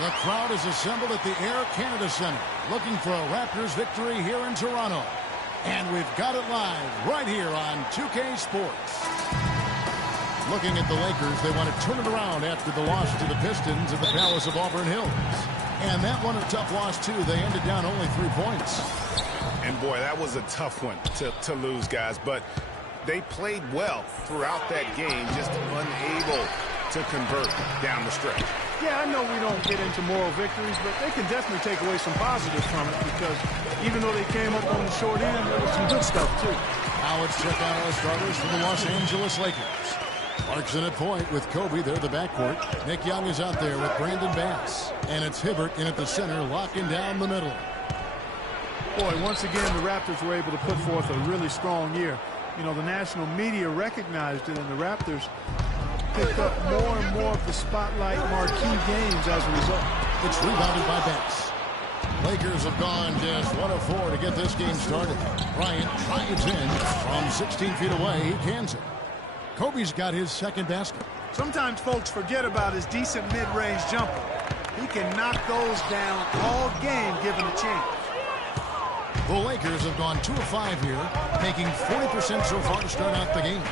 The crowd is assembled at the Air Canada Centre, looking for a Raptors victory here in Toronto. And we've got it live right here on 2K Sports. Looking at the Lakers, they want to turn it around after the loss to the Pistons at the Palace of Auburn Hills. And that one a tough loss, too. They ended down only 3 points. And, boy, that was a tough one to lose, guys. But they played well throughout that game, just unable to convert down the stretch. Yeah, I know we don't get into moral victories, but they can definitely take away some positives from it because even though they came up on the short end, there was some good stuff, too. Now let's check out our starters for the Los Angeles Lakers. Clarkson at point with Kobe. They're the backcourt. Nick Young is out there with Brandon Bass. And it's Hibbert in at the center, locking down the middle. Boy, once again, the Raptors were able to put forth a really strong year. You know, the national media recognized it, and the Raptors picked up more and more of the spotlight marquee games as a result. It's rebounded by Bass. Lakers have gone just 1 of 4 to get this game started. Bryant drives in from 16 feet away. He cans it. Kobe's got his second basket. Sometimes folks forget about his decent mid-range jumper. He can knock those down all game given a chance. The Lakers have gone 2 of 5 here, making 40% so far to start out the game.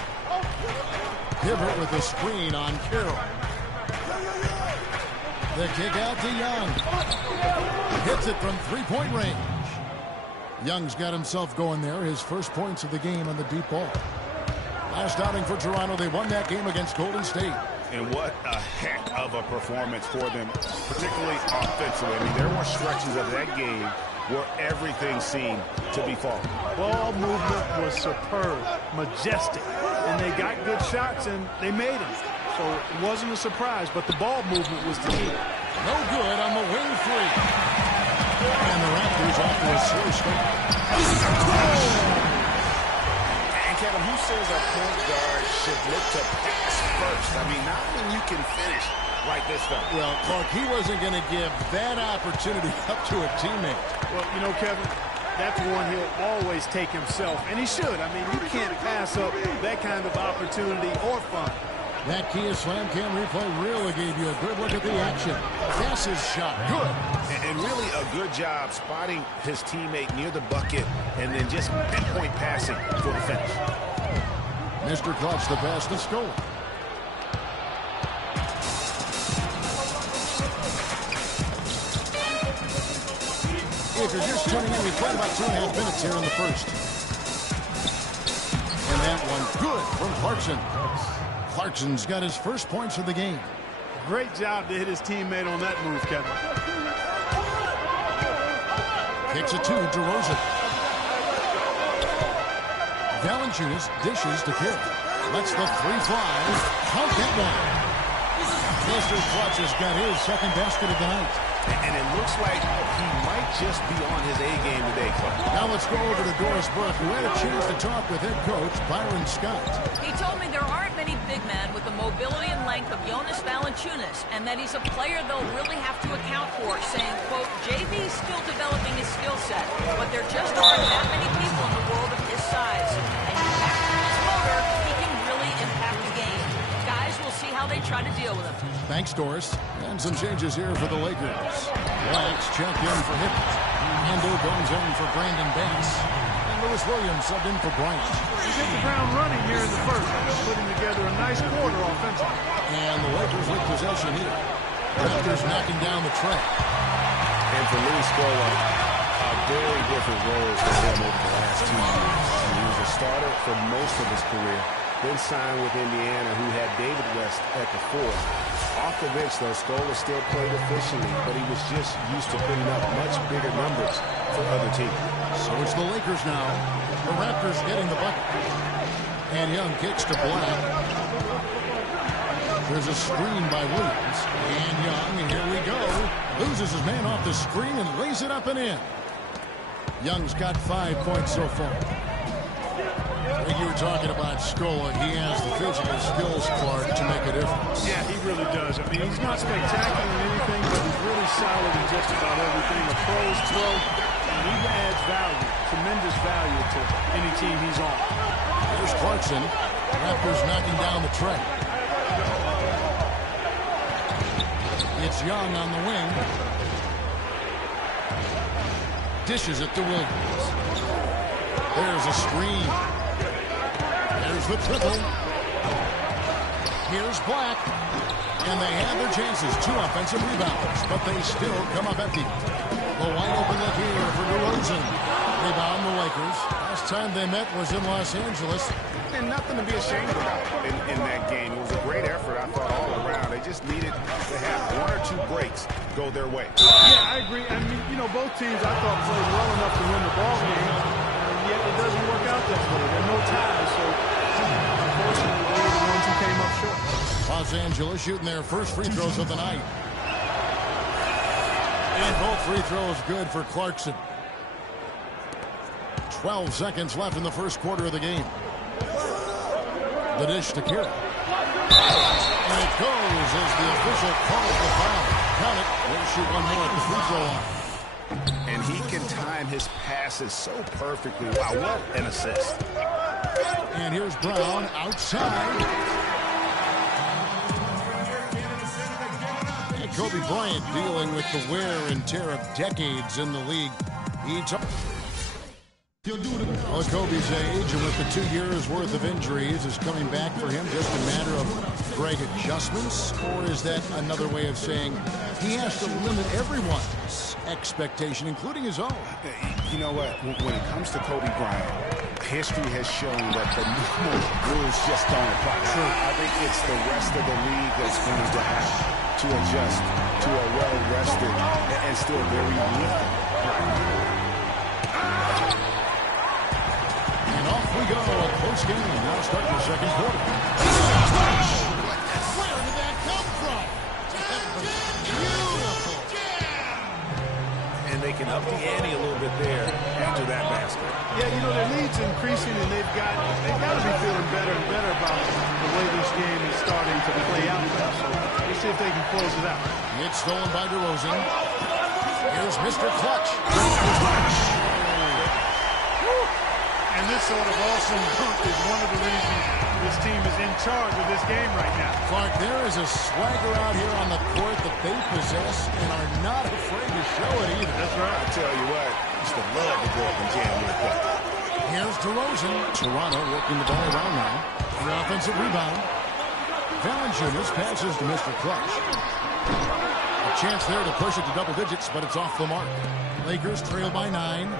Hibbert with a screen on Carroll. The kick out to Young. Hits it from 3-point range. Young's got himself going there. His first points of the game on the deep ball. Last outing for Toronto, they won that game against Golden State. And what a heck of a performance for them, particularly offensively. I mean, there were stretches of that game where everything seemed to be falling. Ball movement was superb, majestic, and they got good shots and they made them. So it wasn't a surprise, but the ball movement was the key. No good on the wing three. And the Raptors off to a slow start. Kevin, who says a point guard should look to pass first? I mean, not when you can finish like this guy. Well, Clark, he wasn't going to give that opportunity up to a teammate. Well, you know, Kevin, that's one he'll always take himself, and he should. I mean, you can't pass up that kind of opportunity or fun. That Kia Slam Cam replay really gave you a good look at the action. Bass's shot, good. And really a good job spotting his teammate near the bucket and then just pinpoint passing for the finish. Mr. Clutch, the pass to Scola. If you're just tuning in, we played about 2.5 minutes here in the first. And that one good from Clarkson. Clarkson's got his first points of the game. Great job to hit his teammate on that move, Kevin. Kicks it to DeRozan. Valanciunas dishes to Carroll. Lets the three fly. Count that one. Mr. Clutch has got his second basket of the night. And it looks like he might just be on his A game today, Clutch. Now let's go over to Doris Burke, who had a chance to talk with head coach Byron Scott. He told me there aren't many big men with the mobility and length of Jonas Valanciunas, and that he's a player they'll really have to account for, saying, quote, JV's still developing his skill set, but there just aren't that many people in the world of his size. And you factor in his motor, he can really impact the game. Guys, we'll see how they try to deal with him. Thanks, Doris. And some changes here for the Lakers. Blacks check in for Hibbert. Ando comes in for Brandon Bass. And Lewis Williams subbed in for Bryant. He's hit the ground running here in the first, putting together a nice quarter offensively. And the Lakers with possession here. Raptors knocking down the track. And for Luis Scola, a very different role for him over the last 2 years. He was a starter for most of his career, then signed with Indiana, who had David West at the 4. Off the bench, though, Scola still played efficiently, but he was just used to putting up much bigger numbers for other teams. So it's the Lakers now. The Raptors getting the bucket. And Young kicks to Black. There's a screen by Williams. And Young, and here we go. Loses his man off the screen and lays it up and in. Young's got 5 points so far. Like you were talking about Scola, he has the physical skills, Clark, to make a difference. Yeah, he really does. I mean, he's not spectacular in anything, but he's really solid in just about everything. A pro's pro, and he adds value, tremendous value to any team he's on. Here's Clarkson. Raptors knocking down the track. It's Young on the wing. Dishes it to Williams. There's a screen. There's the triple. Here's Black. And they had their chances. 2 offensive rebounds, but they still come up empty. The wide open look here for DeRozan. Rebound the Lakers. Last time they met was in Los Angeles. And nothing to be ashamed about in that game. It was a great effort, I thought, all around. They just needed to have 1 or 2 breaks go their way. Yeah, I agree. I mean, you know, both teams I thought played well enough to win the ball game, and yet it doesn't work out that way. There are no ties, so unfortunately they were the ones who came up short. Los Angeles shooting their first free throws of the night. And both free throws good for Clarkson. 12 seconds left in the first quarter of the game. The dish to Kira. And it goes as the official calls the foul. Count it. We'll shoot 1 more at the free throw line. And he can time his passes so perfectly. Wow, what an assist. And here's Brown outside. And Kobe Bryant dealing with the wear and tear of decades in the league. He took Kobe's age, and with the 2 years worth of injuries, is coming back for him just a matter of great adjustments? Or is that another way of saying he has to limit everyone's expectation, including his own? You know what? When it comes to Kobe Bryant, history has shown that the normal rules just don't apply. Sure. I think it's the rest of the league that's going to have to adjust to a well-rested and still very lethal. We go at post game. Now starting the second quarter. Where did that come from? Beautiful. And they can up the ante a little bit there after that basket. Yeah, you know, their lead's increasing, and they've got to be feeling better and better about the way this game is starting to play out now. So let's see if they can close it out. It's stolen by DeRozan. Here's Mr. Clutch. And this sort of awesome dunk is one of the reasons this team is in charge of this game right now. Clark, there is a swagger out here on the court that they possess and are not afraid to show it either. That's right. I tell you what, I used to love to go up and jam like that. Here's DeRozan. Toronto working the ball around now. For offensive rebound. Valanciunas passes to Mr. Clutch. A chance there to push it to double digits, but it's off the mark. Lakers trail by 9.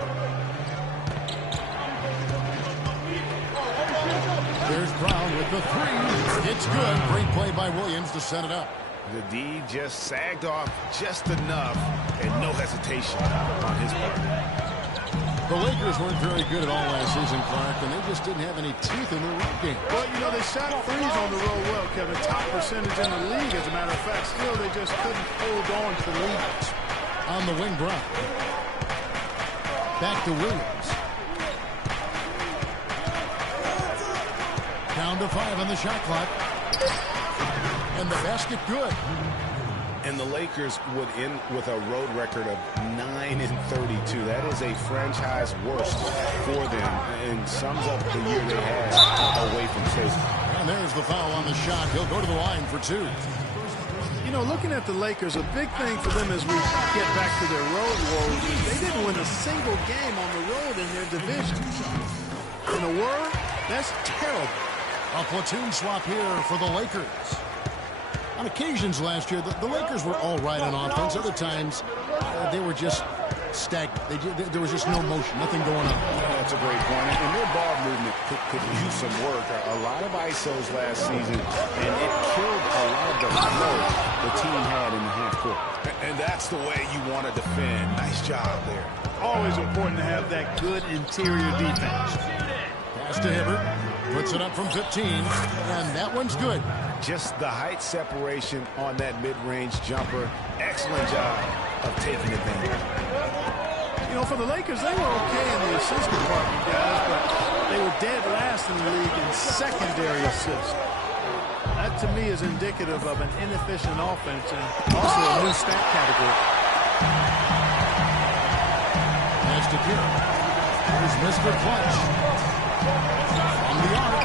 There's Brown with the 3. It's good. Great play by Williams to set it up. The D just sagged off just enough and no hesitation on his part. The Lakers weren't very good at all last season, Clark, and they just didn't have any teeth in their run game. Well, you know, they shot threes on the road well, Kevin. Top percentage in the league, as a matter of fact. Still, they just couldn't hold on to the lead. On the wing, Brown. Back to Williams. Down to 5 on the shot clock. And the basket good. And the Lakers would end with a road record of 9-32. That is a franchise worst for them and sums up the year they had away from Staples. And there's the foul on the shot. He'll go to the line for 2. You know, looking at the Lakers, a big thing for them as we get back to their road woes is they didn't win a single game on the road in their division. In a word, that's terrible. A platoon swap here for the Lakers. On occasions last year, the Lakers were all right on offense. Other times, they were just stagnant. There was just no motion, nothing going on. That's a great point. And their ball movement could use some work. A lot of ISOs last season, and it killed a lot of the flow the team had in the half court. And that's the way you want to defend. Nice job there. Always important to have that good interior defense. Pass to Hibbert. Puts it up from 15, and that one's good. Just the height separation on that mid-range jumper. Excellent job of taking advantage. You know, for the Lakers, they were okay in the assist department, guys, but they were dead last in the league in secondary assists. That, to me, is indicative of an inefficient offense and also a new stat category. Pass to Kira. Here's Mr. Clutch. On the arc.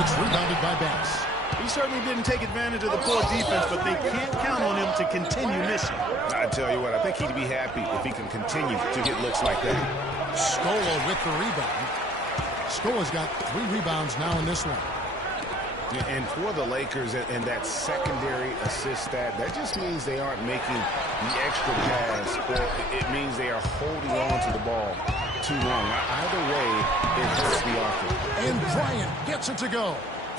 It's rebounded by Banks. He certainly didn't take advantage of the poor defense, but they can't count on him to continue missing. I tell you what, I think he'd be happy if he can continue to get looks like that. Scola with the rebound. Scola's got 3 rebounds now in this one. And for the Lakers and that secondary assist stat, that just means they aren't making the extra pass, or it means they are holding on to the ball too long. Either way, it hurts the offense. And Bryant gets it to go.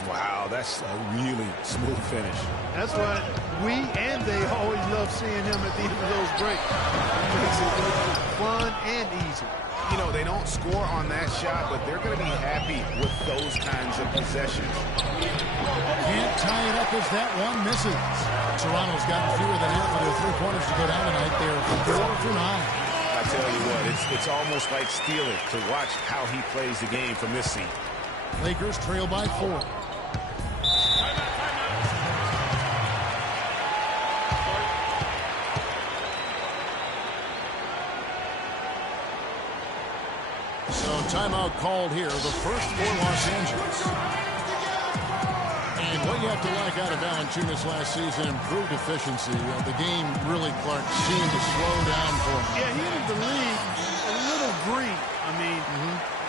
Wow, that's a really smooth finish. That's why we and they always love seeing him at the end of those breaks. It makes it fun and easy. You know, they don't score on that shot, but they're going to be happy with those kinds of possessions. Can't tie it up as that one misses. Toronto's gotten fewer than half of their 3 quarters to go down tonight. They're 4 for 9. I tell you what, it's almost like stealing to watch how he plays the game from this seat. Lakers trail by 4. So timeout called here, the first for Los Angeles. And what you have to like out of Valanciunas last season, improved efficiency. The game really, Clark, seemed to slow down for him. Yeah, he entered the league a little green. I mean,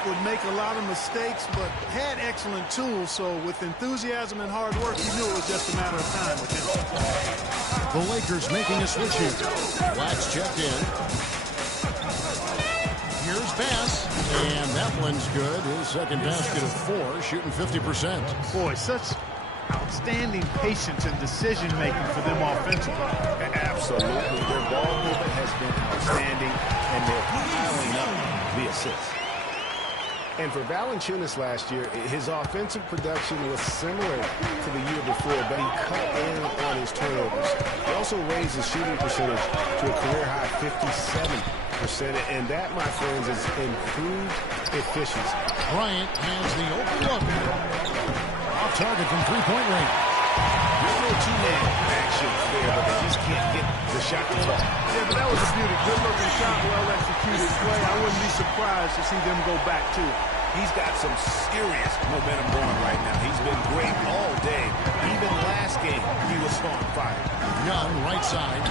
would make a lot of mistakes, but had excellent tools. So with enthusiasm and hard work, he knew it was just a matter of time with him. The Lakers making a switch here. Black's checked in. Here's Bass, and that one's good. His second basket of 4, shooting 50%. Boy, such outstanding patience and decision-making for them offensively. Absolutely. Their ball movement has been outstanding, and they're piling up the assists. And for Valanciunas last year, his offensive production was similar to the year before, but he cut in on his turnovers. He also raised his shooting percentage to a career-high 57%, and that, my friends, is improved efficiency. Bryant has the open look. Off target from three-point range. There's no two-man action there, but they just can't get the shot to fall. Yeah, but that was a beauty. Good-looking shot, well-executed play. I wouldn't be surprised to see them go back to it. He's got some serious momentum going right now. He's been great all day. Even last game, he was on fire. Young, right side.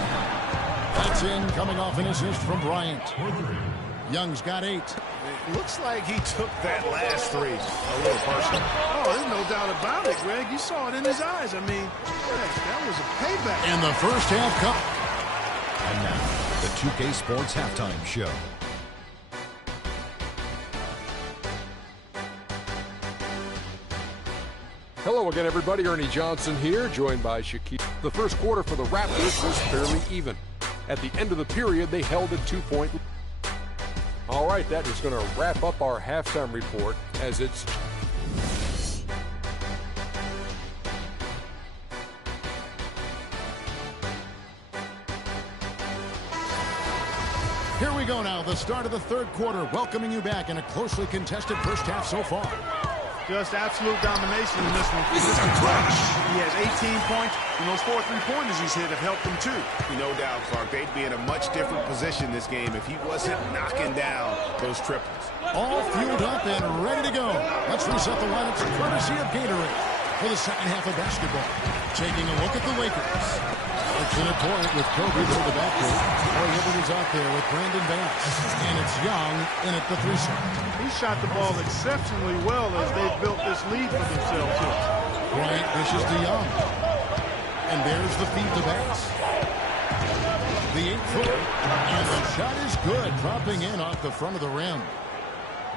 That's in, coming off an assist from Bryant. Young's got 8. It looks like he took that last 3 a little personal. Oh, there's no doubt about it, Greg. You saw it in his eyes. I mean, that was a payback. And the first half come. And now, the 2K Sports Halftime Show. Hello again, everybody. Ernie Johnson here, joined by Shaquille. The first quarter for the Raptors was fairly even. At the end of the period, they held a 2-point. All right, that is going to wrap up our halftime report as it's... Here we go now, the start of the third quarter, welcoming you back in a closely contested first half so far. Just absolute domination in this one. This is a clutch. He has 18 points, and those 4 3-pointers he's hit have helped him too. No doubt, Clark. They'd be in a much different position this game if he wasn't knocking down those triples. All fueled up and ready to go. Let's reset the lineups courtesy of Gatorade for the second half of basketball. Taking a look at the Lakers. It's in a point with Kobe to the backcourt. Troy Hibbert is out there with Brandon Bass. And it's Young in at the 3 spot. He shot the ball exceptionally well as they've built this lead for themselves here. Bryant dishes to Young. And there's the feed to Bass. The 8-footer. And the shot is good, dropping in off the front of the rim.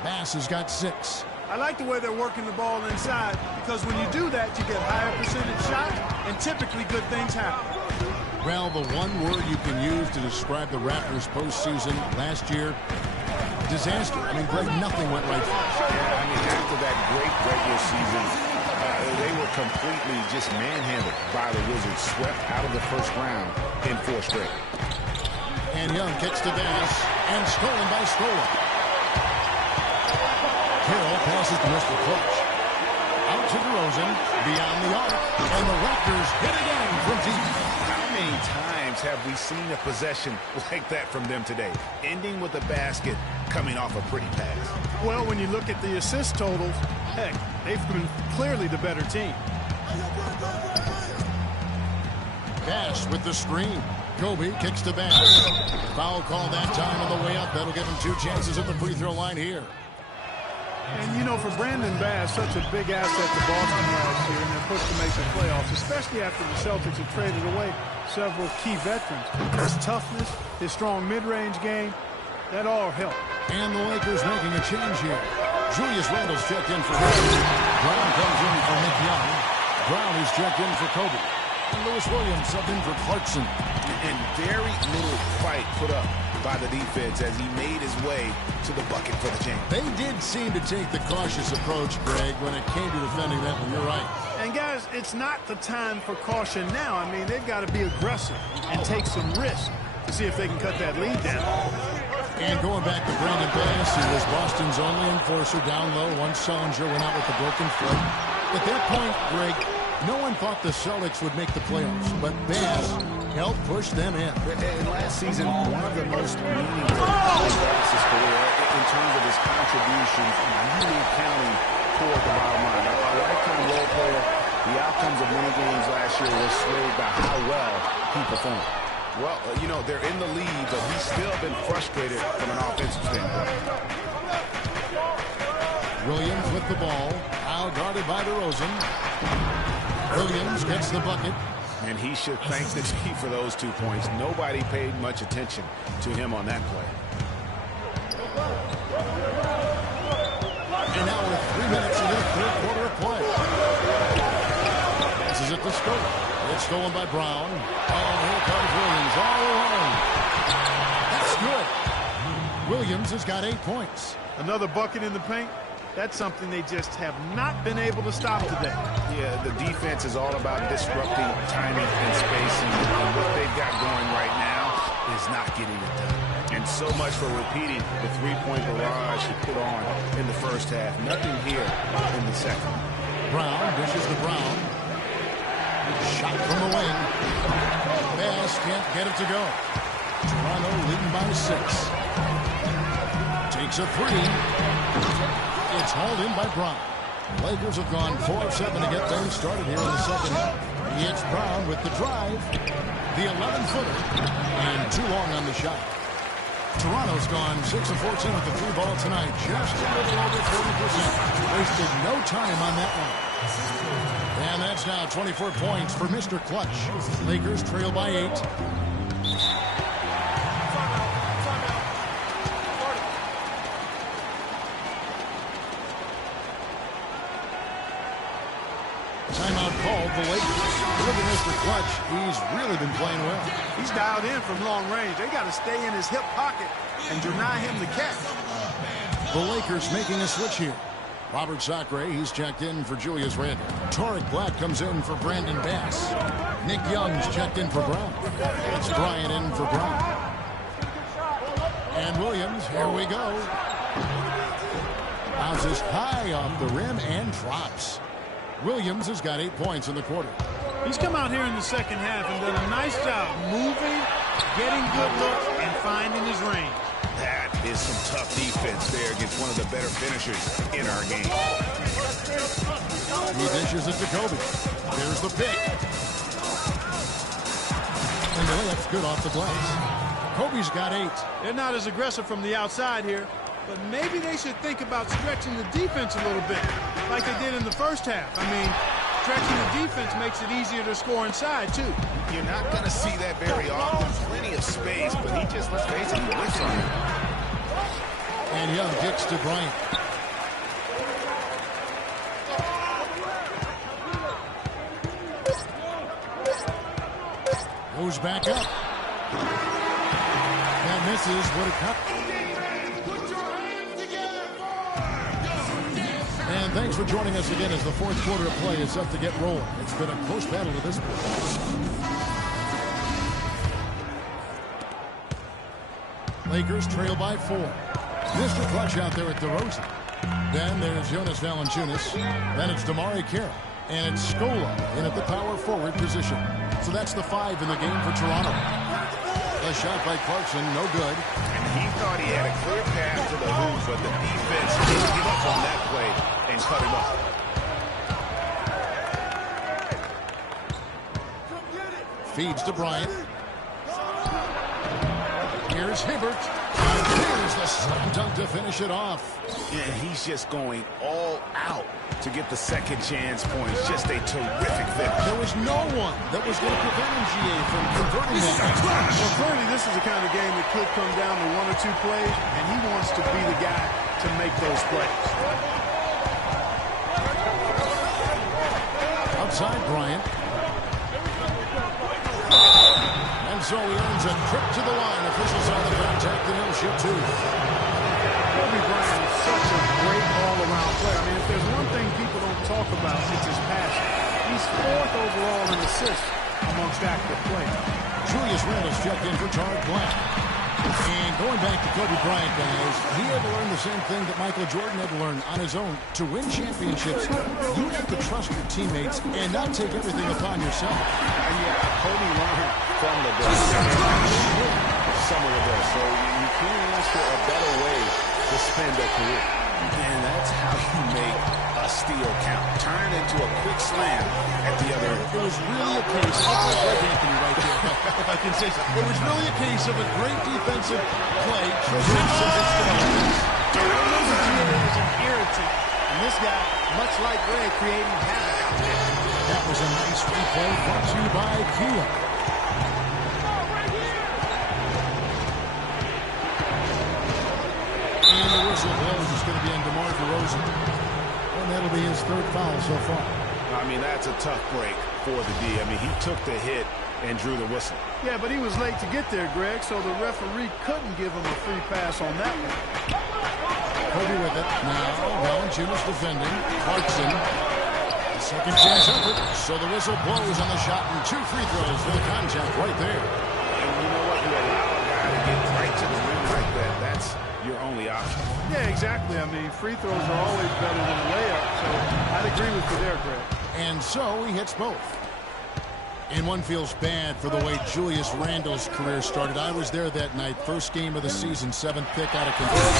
Bass has got 6. I like the way they're working the ball inside because when you do that, you get higher percentage shots, and typically good things happen. Well, the one word you can use to describe the Raptors postseason last year, disaster. I mean, Greg, nothing went right for them. Yeah, I mean, after that great regular season, they were completely just manhandled by the Wizards, swept out of the first round in 4 straight. And Young kicks to Bass, and stolen by Scola. Carroll passes to Mr. Clutch. Out to DeRozan, beyond the arc, and the Raptors hit again from deep. How many times have we seen a possession like that from them today, ending with a basket coming off a pretty pass? Well, when you look at the assist totals, heck, they've been clearly the better team. Bass with the screen. Kobe kicks to Bass. Foul call that time on the way up. That'll give him 2 chances at the free throw line here. And, you know, for Brandon Bass, such a big asset to Boston last year, and they're pushed to make the playoffs, especially after the Celtics have traded away several key veterans. His toughness, his strong mid-range game, that all helped. And the Lakers making a change here. Julius Randle's checked in for Williams. Brown comes in for Nick Young. Brown is checked in for Kobe. And Lewis Williams subbed in for Clarkson. And very little fight put up by the defense as he made his way to the bucket for the jam. They did seem to take the cautious approach, Greg, when it came to defending that one. You're right. And, guys, it's not the time for caution now. I mean, they've got to be aggressive and take some risk to see if they can cut that lead down. And going back to Brandon Bass, he was Boston's only enforcer down low once Sullinger went out with a broken foot. At that point, Greg, no one thought the Celtics would make the playoffs, but Bass helped push them in. And last season, one of the most meaningful in Bass's career in terms of his contributions, really counting toward the bottom line. A lifetime role player, the outcomes of many games last year were swayed by how well he performed. Well, you know, they're in the lead, but he's still been frustrated from an offensive standpoint. Williams with the ball, now guarded by DeRozan. Williams gets the bucket. And he should thank the team for those 2 points. Nobody paid much attention to him on that play. And now with 3 minutes in the third quarter of play. Passes it to Scola. It's stolen by Brown. Oh, here comes Williams all alone. That's good. Williams has got 8 points. Another bucket in the paint. That's something they just have not been able to stop today. Yeah, the defense is all about disrupting timing and spacing. And what they've got going right now is not getting it done. And so much for repeating the three-point barrage he put on in the first half. Nothing here in the second. Brown dishes to Brown. Shot from the wing. Bass can't get it to go. Toronto leading by 6. Takes a 3. It's hauled in by Brown. Lakers have gone 4 of 7 to get things started here in the second half. It's Brown with the drive. The 11-footer. And too long on the shot. Toronto's gone 6 of 14 with the 3 ball tonight. Just a little over 40%. Wasted no time on that one. And that's now 24 points for Mr. Clutch. Lakers trail by 8. Timeout called the Lakers. Look at Mr. Clutch. He's really been playing well. He's dialed in from long range. They got to stay in his hip pocket and deny him the catch. The Lakers making a switch here. Robert Sacre, he's checked in for Julius Randle. Tariq Black comes in for Brandon Bass. Nick Young's checked in for Brown. It's Bryant in for Brown. And Williams, here we go. Bounces high off the rim and drops. Williams has got 8 points in the quarter. He's come out here in the second half and done a nice job moving, getting good looks, and finding his range. That is some tough defense there against one of the better finishers in our game. He dishes it to Kobe. There's the pick. And the layup's good off the glass. Kobe's got 8. They're not as aggressive from the outside here, but maybe they should think about stretching the defense a little bit, like they did in the first half. I mean, stretching the defense makes it easier to score inside, too. You're not going to see that very often. Plenty of space, but he just, let's face it, he whiffs on it. And Young kicks to Bryant. Goes back up. That misses. What a cut. And thanks for joining us again as the fourth quarter of play is set to get rolling. It's been a close battle to this point. Lakers trail by 4. Mr. Clutch out there at DeRozan. Then there's Jonas Valanciunas. Then it's DeMarre Carroll. And it's Scola in at the power forward position. So that's the 5 in the game for Toronto. A shot by Clarkson, no good. And he thought he had a clear path to the hoop, but the defense didn't give up on that play and cut him off. Feeds to Bryant. Here's Hibbert. And here's the slam dunk to finish it off. Yeah, he's just going all out to get the second chance points. Just a terrific finish. There was no one that was going to prevent MGA from converting that. Well, clearly this is the kind of game that could come down to 1 or 2 plays, and he wants to be the guy to make those plays. Outside Bryant. And so he earns a trip to the line. Officials on the contact, and he'll shoot 2. Kobe Bryant is such a great all-around player. I mean, if there's one thing people don't talk about, it's his passion. He's 4th overall in assists amongst active players. Julius Randle's checked in for Tariq Black. And going back to Kobe Bryant, guys, he had to learn the same thing that Michael Jordan had to learn on his own. To win championships, you have to trust your teammates and not take everything upon yourself. And yeah, Kobe learned from the best. Some of the best. So you can't ask for a better way to spend a career. And that's how you make a steal count. Turn it into a quick slam at the other end. It was really a case of Greg Anthony right there, if I can say so. It was really a case of a great defensive play. Is an irritant, and this guy, much like Greg, creating havoc out there. That was a nice replay brought to you by Kia. And the whistle blows. It's going to be on DeMar DeRozan. And that'll be his 3rd foul so far. I mean, that's a tough break for the D. I mean, he took the hit and drew the whistle. Yeah, but he was late to get there, Greg, so the referee couldn't give him a free pass on that one. Kobe with it. Now, Valanciunas defending. Clarkson. Second chance effort. So the whistle blows on the shot, and 2 free throws for the contact right there. And you know what? You allow a guy to get right to the rim like that. That's your only option. Yeah, exactly. I mean, free throws are always better than a layup, so I'd agree with you there, Greg. And so he hits both. And one feels bad for the way Julius Randle's career started. I was there that night. First game of the season, 7th pick out of Kentucky. It's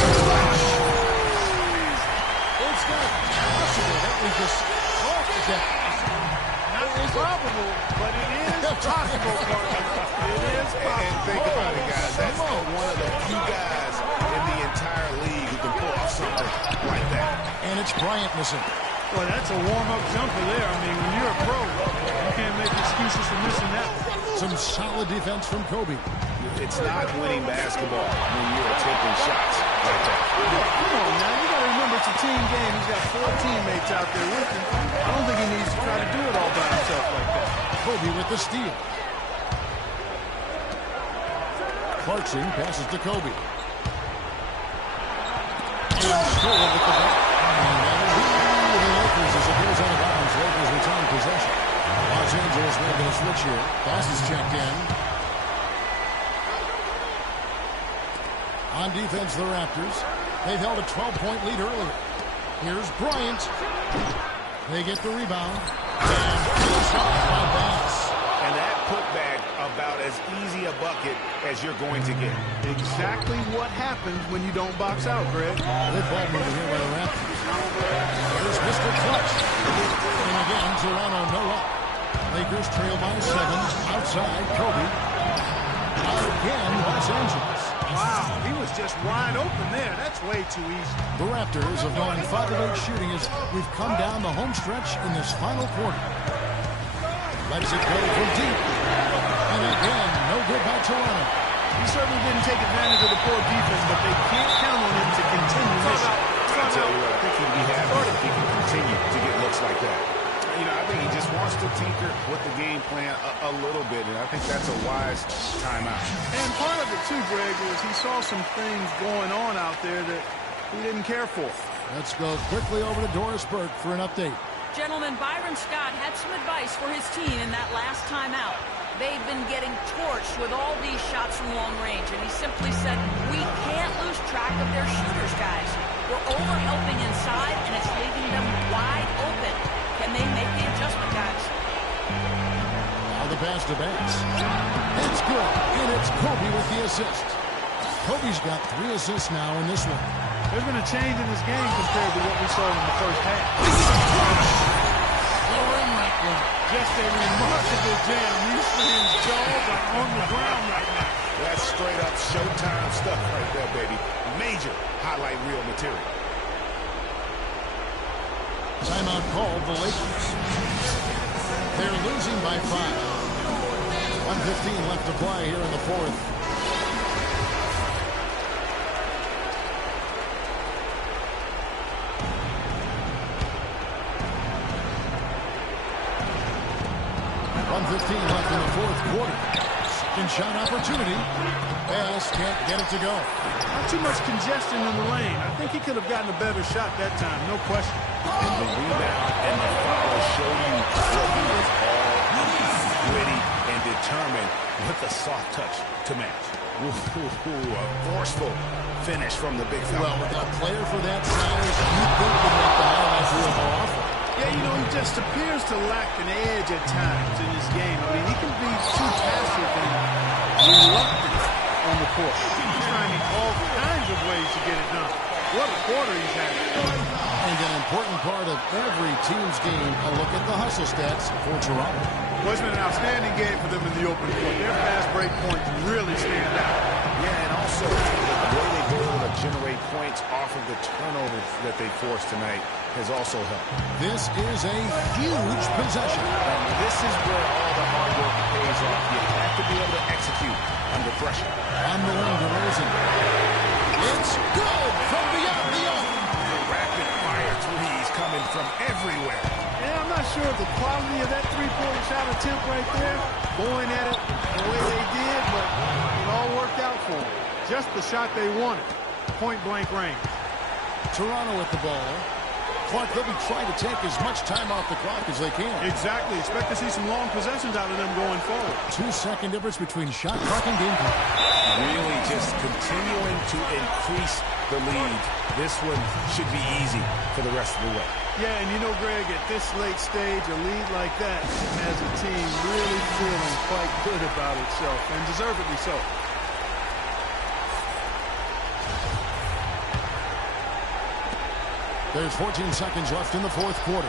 not possible that we just talked that. Not improbable, but it is possible. It is possible. And think about it, guys. That's one of the few guys in the entire league who can pull off something like that. And it's Bryant missing. Boy, that's a warm-up jumper there. I mean, when you're a pro, you can't make excuses for missing that one. Some solid defense from Kobe. It's not winning basketball when you're taking shots like that. Come on now, you got to remember it's a team game. He's got 4 teammates out there with him. I don't think he needs to try to do it all by himself like that. Kobe with the steal. Clarkson passes to Kobe. And stolen with the back. And that'll be the Lakers as it goes out of bounds. Lakers retain possession. Los Angeles making a switch here. Boss is checked in. On defense, the Raptors. They've held a 12-point lead earlier. Here's Bryant. They get the rebound. And finish off by Bass. And that putback about as easy a bucket as you're going to get. Exactly what happens when you don't box out, Greg. Good ball movement here by the Raptors. Here's Mr. Clutch. And again, Toronto no up. Lakers trail by 7. Outside, Kobe. Out again, Los Angeles. Wow, he was just wide open there. That's way too easy. The Raptors have gone 5 of 8 shooting as we've come down the home stretch in this final quarter. Lets it go from deep. And again, no good by Toronto. He certainly didn't take advantage of the poor defense, but they can't count on him to continue this. I'll tell you what, I think he'd be happy if he can continue to get looks like that. You know, I think he just wants to tinker with the game plan a little bit, and I think that's a wise timeout. And part of it, too, Greg, is he saw some things going on out there that he didn't care for. Let's go quickly over to Doris Burke for an update. Gentlemen, Byron Scott had some advice for his team in that last timeout. They've been getting torched with all these shots from long range, and he simply said, we can't lose track of their shooters, guys. We're over-helping inside, and it's leaving them wide open. Can they make the adjustment, guys? Now the pass to Bass. It's good, and it's Kobe with the assist. Kobe's got 3 assists now in this one. There's been a change in this game compared to what we saw in the first half. Just a remarkable jam. These fans' jaws are on the ground right now. That's straight up Showtime stuff right there, baby. Major highlight reel material. Timeout called the Lakers. They're losing by 5. 1:15 left to play here in the fourth. Left in the fourth quarter. Second shot opportunity. Bass can't get it to go. Not too much congestion in the lane. I think he could have gotten a better shot that time, no question. And the rebound and the foul showed you that he was all gritty and determined with a soft touch to match. A forceful finish from the big foul. Well, with a player for that size, you think would make the highlights real more often. Yeah, you know, he just appears to lack an edge at times in this game. I mean, he can be too passive and reluctant on the court. He's finding all kinds of ways to get it done. What a quarter he's having. And an important part of every team's game, a look at the hustle stats for Toronto. Well, it's been an outstanding game for them in the open court. Their fast break points really stand out. Yeah, and also the way they've been able to generate points off of the turnovers that they forced tonight has also helped. This is a huge possession. And this is where all the hard work pays off. You have to be able to execute under pressure. On the wing, DeRozan. It's good from beyond the arc. The rapid-fire threes coming from everywhere. Yeah, I'm not sure of the quality of that three-point shot attempt right there, going at it the way they did, but it all worked out for them. Just the shot they wanted. Point-blank range. Toronto with the ball. Clark, they'll be trying to take as much time off the clock as they can. Exactly. Expect to see some long possessions out of them going forward. 2-second difference between shot clock and game clock. Really just continuing to increase the lead. This one should be easy for the rest of the way. Yeah, and you know, Greg, at this late stage, a lead like that has a team really feeling quite good about itself, and deservedly so. There's 14 seconds left in the fourth quarter.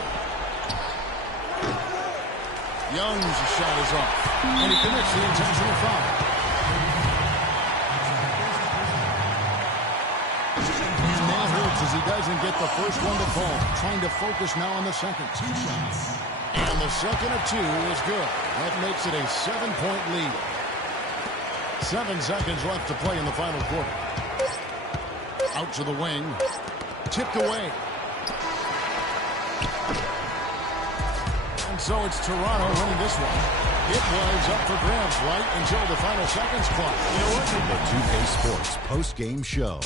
Young's shot is off, and he commits the intentional foul. And that hurts as he doesn't get the first one to fall. Trying to focus now on the second. 2 shots. And the second of 2 is good. That makes it a 7-point lead. 7 seconds left to play in the final quarter. Out to the wing. Tipped away. And so it's Toronto winning this one. It was up for grabs right until the final seconds clock. You know what? The 2K Sports post-game show.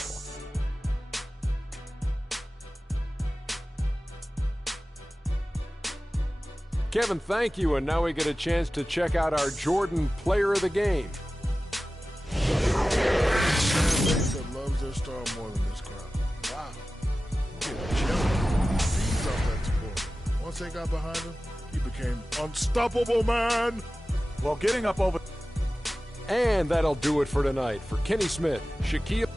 Kevin, thank you. And now we get a chance to check out our Jordan Player of the Game. That loves their star more than this crowd. Wow. He feeds off that support. Once they got behind him, he became unstoppable, man. Well, getting up over... And that'll do it for tonight. For Kenny Smith, Shaquille...